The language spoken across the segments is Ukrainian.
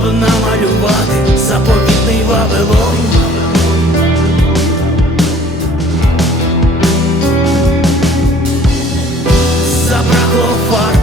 щоб намалювати заповітний Вавилон. Забракло фарби,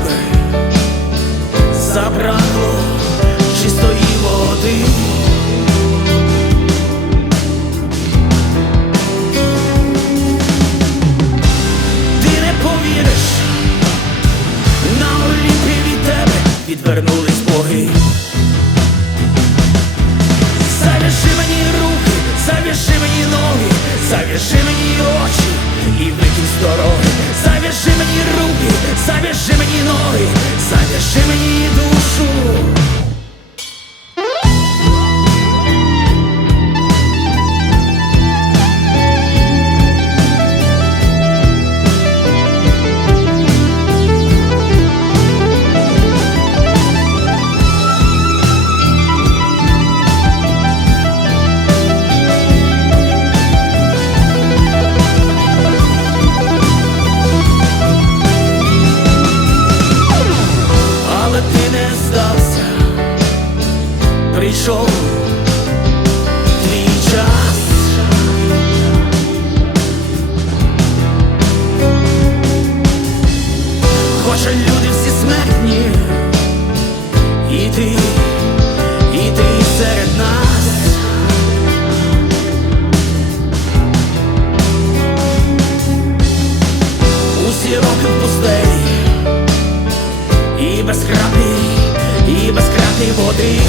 зав'яжи мені очі і викинь з дороги. Зав'яжи мені руки, зав'яжи мені ноги, зав'яжи мені душу. Прийшов твій час. Хоча люди всі смертні, і ти, і ти серед нас. Усі роки в пустелі і без краплі, і без краплі води.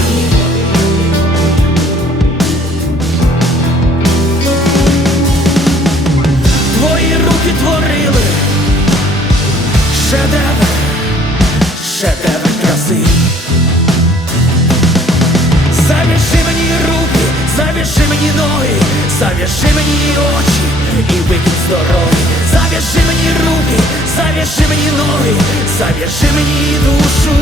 Зав'яжи мені очі і викинь з дороги. Зав'яжи мені руки, зав'яжи мені ноги, зав'яжи мені душу.